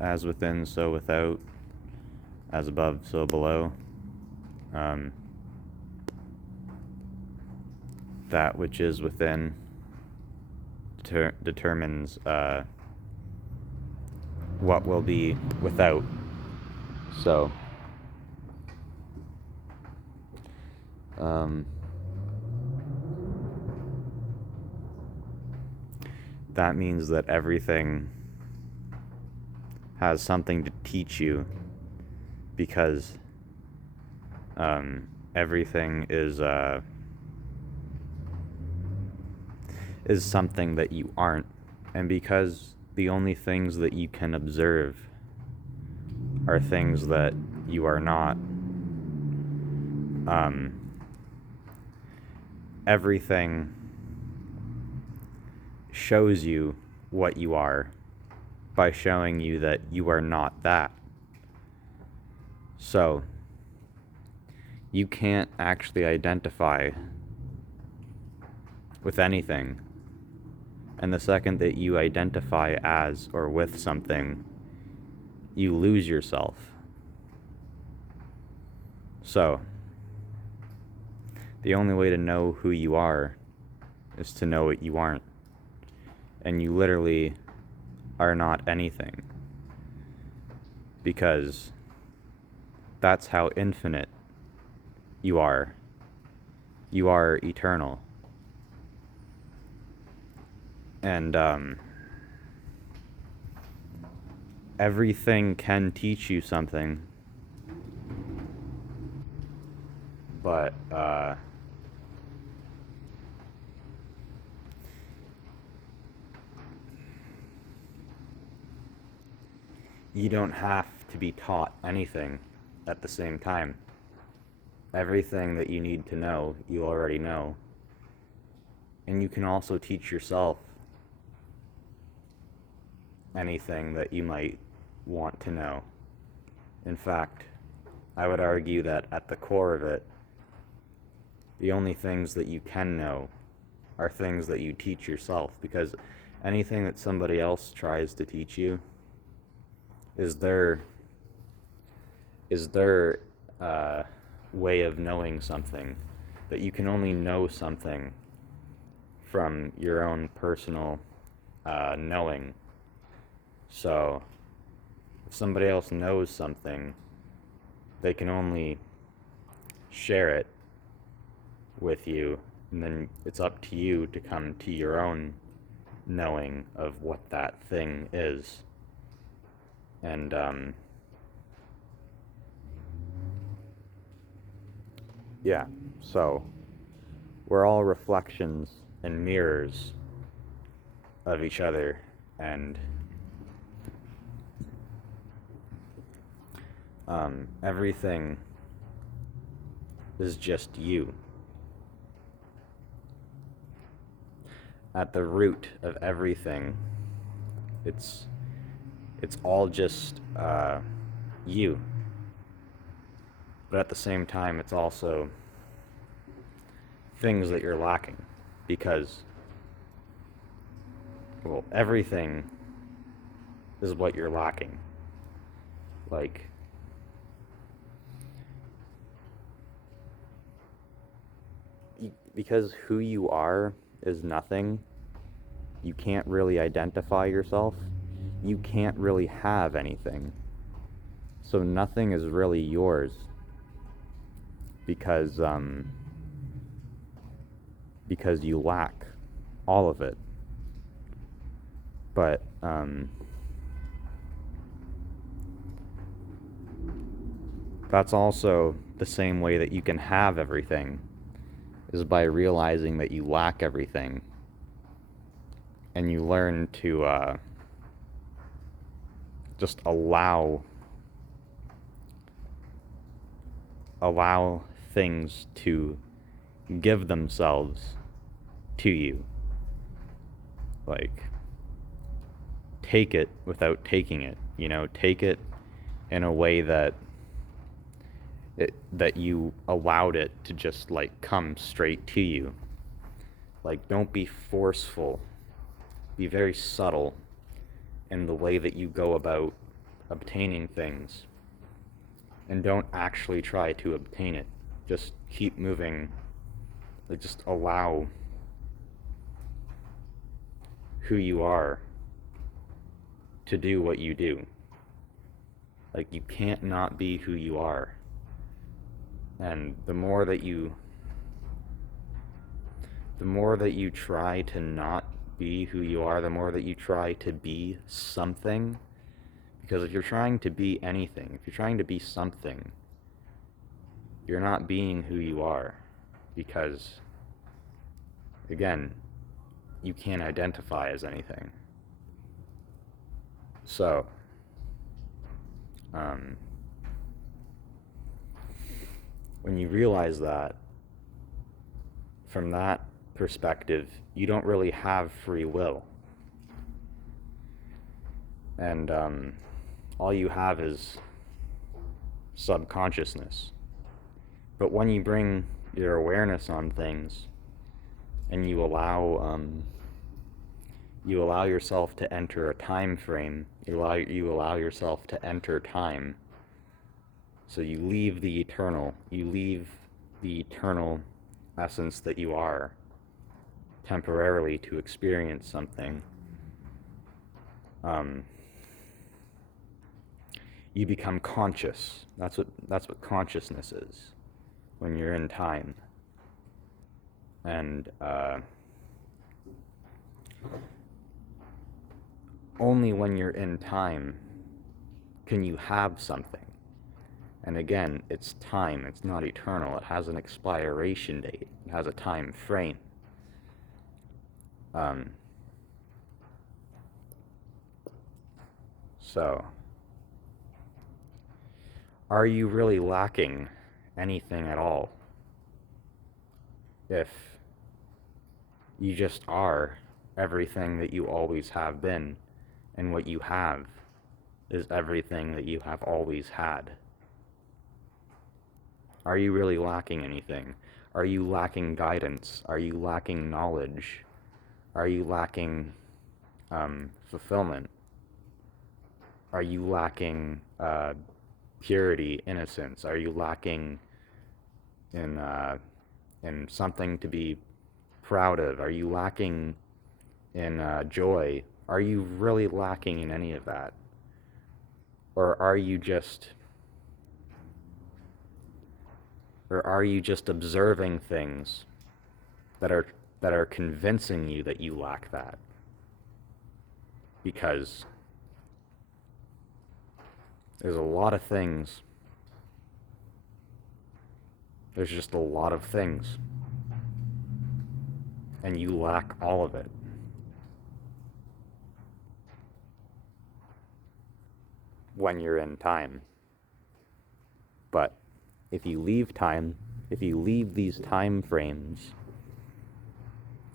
as within, so without, as above, so below. That which is within determines what will be without. So, that means that everything has something to teach you, because everything is something that you aren't, and because the only things that you can observe are things that you are not, everything shows you what you are by showing you that you are not that. So, you can't actually identify with anything. And the second that you identify as or with something, you lose yourself. So, the only way to know who you are is to know what you aren't. And you literally are not anything, because that's how infinite you are. You are eternal. And everything can teach you something, but you don't have to be taught anything at the same time. Everything that you need to know, you already know. And you can also teach yourself anything that you might want to know. In fact, I would argue that at the core of it, the only things that you can know are things that you teach yourself, because anything that somebody else tries to teach you is their way of knowing something. That you can only know something from your own personal knowing. So, if somebody else knows something, they can only share it with you, and then it's up to you to come to your own knowing of what that thing is. And yeah, so we're all reflections and mirrors of each other, and everything is just you. At the root of everything, it's all just you. But at the same time, it's also things that you're lacking, because, well, everything is what you're lacking. Like, because who you are is nothing, you can't really identify yourself, you can't really have anything. So nothing is really yours, because you lack all of it. But that's also the same way that you can have everything, is by realizing that you lack everything, and you learn to just allow things to give themselves to you. Like, take it without taking it, take it in a way that you allowed it to just like come straight to you. Like, don't be forceful, be very subtle in the way that you go about obtaining things and don't actually try to obtain it. Just keep moving. Like, just allow who you are to do what you do. Like, you can't not be who you are. And the more that you try to not be who you are, the more that you try to be something. Because if you're trying to be anything, if you're trying to be something, you're not being who you are. Because, again, you can't identify as anything. So, when you realize that, from that perspective, you don't really have free will. And all you have is subconsciousness. But when you bring your awareness on things and you allow yourself to enter a time frame, you allow yourself to enter time. So you leave the eternal essence that you are temporarily to experience something. You become conscious. That's what consciousness is when you're in time. And only when you're in time can you have something. And again, it's time, it's not eternal. It has an expiration date. It has a time frame. So, are you really lacking anything at all? If you just are everything that you always have been, and what you have is everything that you have always had. Are you really lacking anything? Are you lacking guidance? Are you lacking knowledge? Are you lacking fulfillment? Are you lacking purity, innocence? Are you lacking in something to be proud of? Are you lacking in joy? Are you really lacking in any of that? Or are you just observing things that are convincing you that you lack that? Because there's a lot of things. There's just a lot of things. And you lack all of it. When you're in time. But if you leave time, if you leave these time frames,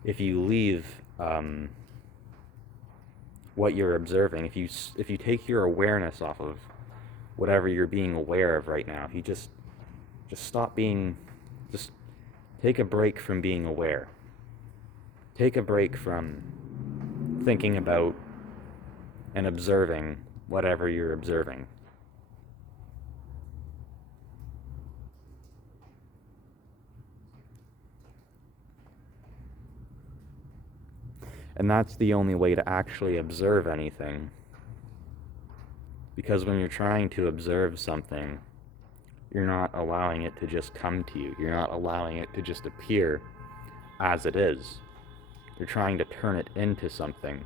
if you leave what you're observing, if you take your awareness off of whatever you're being aware of right now, if you just stop being, just take a break from being aware. Take a break from thinking about and observing whatever you're observing. And that's the only way to actually observe anything. Because when you're trying to observe something, you're not allowing it to just come to you. You're not allowing it to just appear as it is. You're trying to turn it into something.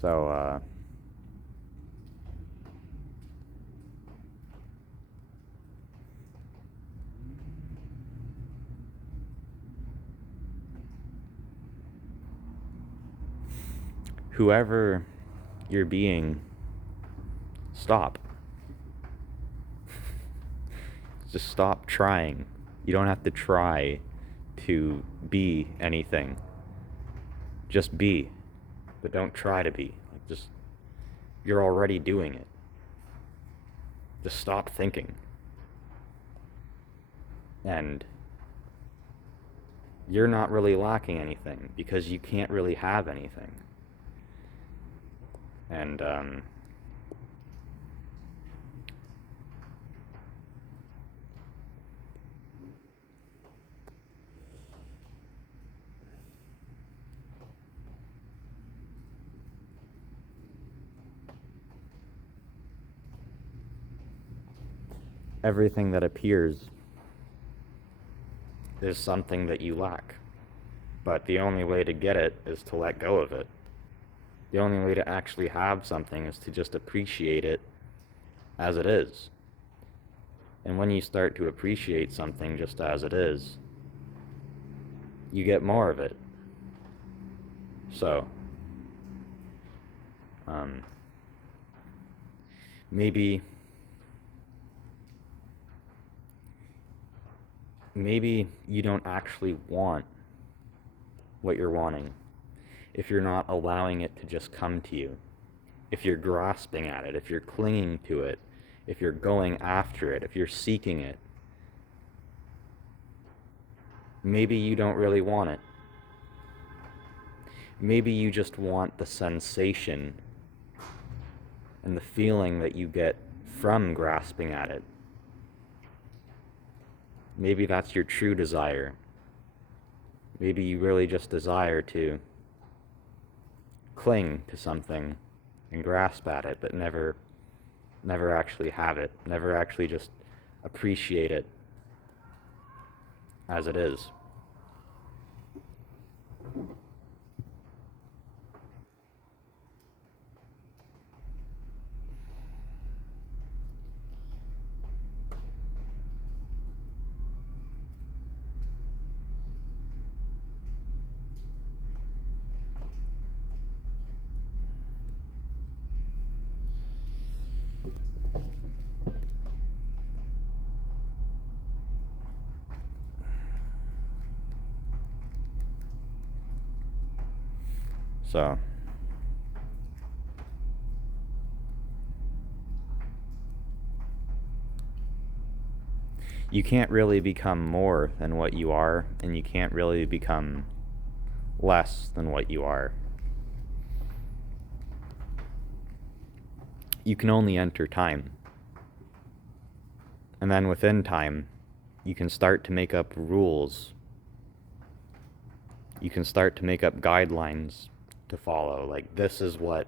So, whoever you're being, stop. Just stop trying. You don't have to try to be anything. Just be, but don't try to be. Like, just, you're already doing it. Just stop thinking. And you're not really lacking anything because you can't really have anything. And everything that appears is something that you lack. But the only way to get it is to let go of it. The only way to actually have something is to just appreciate it as it is. And when you start to appreciate something just as it is, you get more of it. So, maybe you don't actually want what you're wanting if you're not allowing it to just come to you. If you're grasping at it, if you're clinging to it, if you're going after it, if you're seeking it, maybe you don't really want it. Maybe you just want the sensation and the feeling that you get from grasping at it. Maybe that's your true desire. Maybe you really just desire to cling to something and grasp at it, but never actually have it, never actually just appreciate it as it is. So, you can't really become more than what you are, and you can't really become less than what you are. You can only enter time. And then within time, you can start to make up rules. You can start to make up guidelines to follow. Like, this is what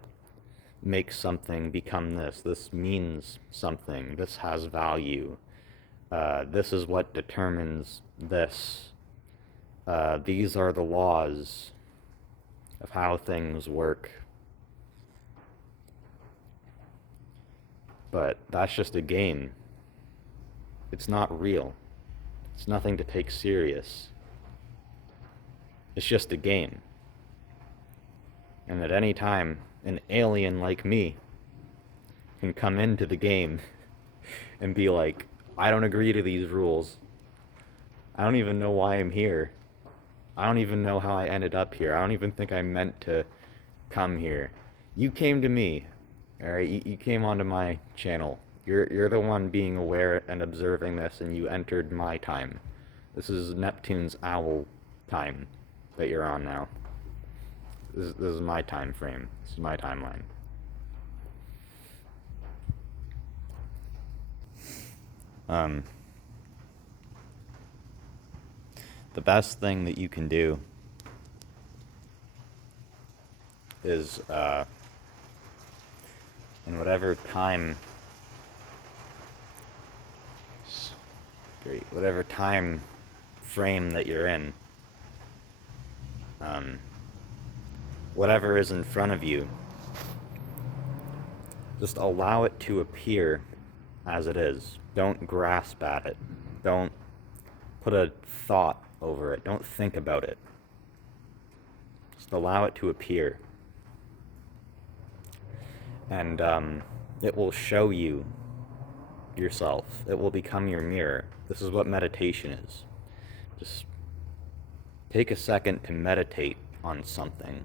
makes something become this. This means something. This has value. This is what determines this. These are the laws of how things work. But that's just a game. It's not real. It's nothing to take serious. It's just a game. And at any time, an alien like me can come into the game and be like, I don't agree to these rules. I don't even know why I'm here. I don't even know how I ended up here. I don't even think I meant to come here. You came to me, alright? You came onto my channel. You're the one being aware and observing this, and you entered my time. This is Neptune's owl time that you're on now. This is my time frame. This is my timeline. The best thing that you can do is, in whatever time, whatever time frame that you're in, whatever is in front of you, just allow it to appear as it is. Don't grasp at it. Don't put a thought over it. Don't think about it. Just allow it to appear. And it will show you yourself. It will become your mirror. This is what meditation is. Just take a second to meditate on something.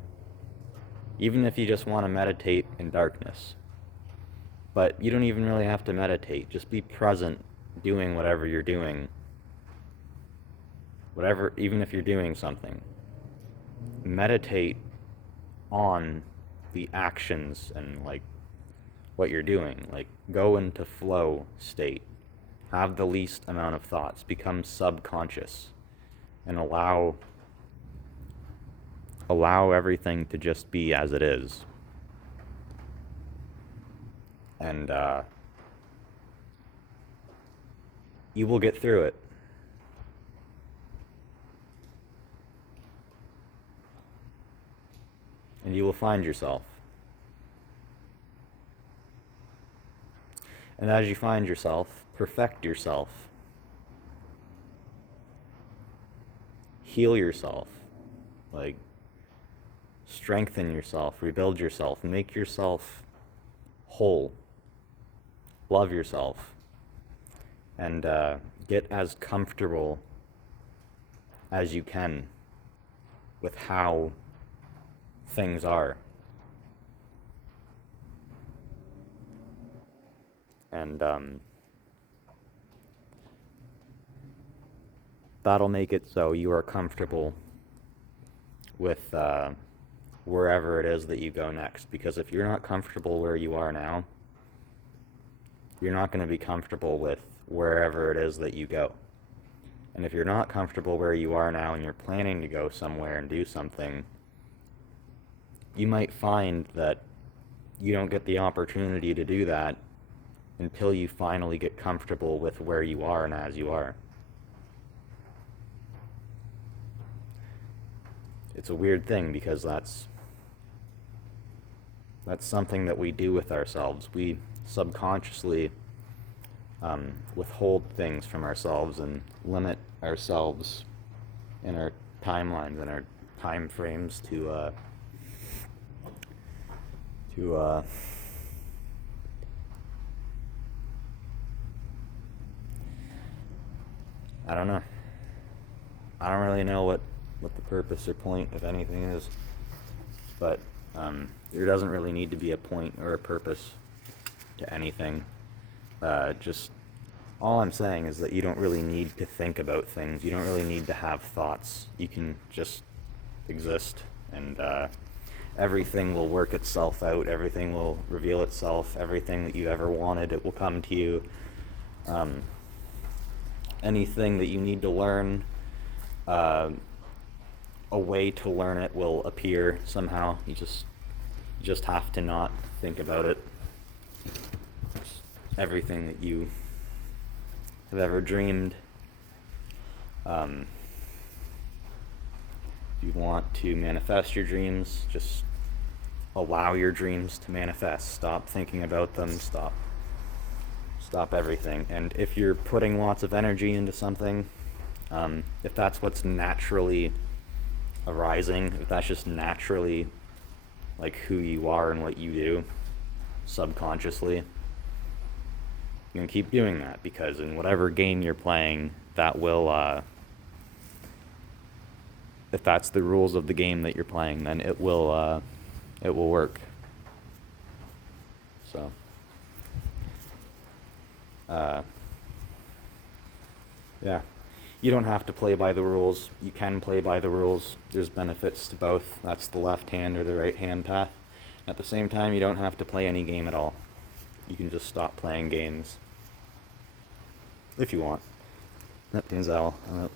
Even if you just want to meditate in darkness. But you don't even really have to meditate. Just be present doing whatever you're doing. Whatever, even if you're doing something. Meditate on the actions and like what you're doing. Like go into flow state. Have the least amount of thoughts. Become subconscious. And allow everything to just be as it is. And you will get through it. And you will find yourself. And as you find yourself, perfect yourself. Heal yourself. Like, strengthen yourself, rebuild yourself, make yourself whole. Love yourself. And get as comfortable as you can with how things are. And that'll make it so you are comfortable with wherever it is that you go next. Because if you're not comfortable where you are now, you're not going to be comfortable with wherever it is that you go. And if you're not comfortable where you are now and you're planning to go somewhere and do something, you might find that you don't get the opportunity to do that until you finally get comfortable with where you are and as you are. It's a weird thing because that's something that we do with ourselves. We subconsciously withhold things from ourselves and limit ourselves in our timelines and our time frames to I don't know. I don't really know what the purpose or point of anything is, but there doesn't really need to be a point or a purpose to anything. Just all I'm saying is that you don't really need to think about things. You don't really need to have thoughts. You can just exist, and everything will work itself out. Everything will reveal itself. Everything that you ever wanted, it will come to you. Anything that you need to learn, a way to learn it will appear somehow. You just have to not think about it. Everything that you have ever dreamed. If you want to manifest your dreams, just allow your dreams to manifest. Stop thinking about them. Stop everything. And if you're putting lots of energy into something, if that's what's naturally arising, if that's just naturally like who you are and what you do subconsciously, you can keep doing that, because in whatever game you're playing, that will if that's the rules of the game that you're playing, then it will work. So yeah, you don't have to play by the rules. You can play by the rules. There's benefits to both. That's the left hand or the right hand path. At the same time, you don't have to play any game at all. You can just stop playing games if you want. That means I'm out.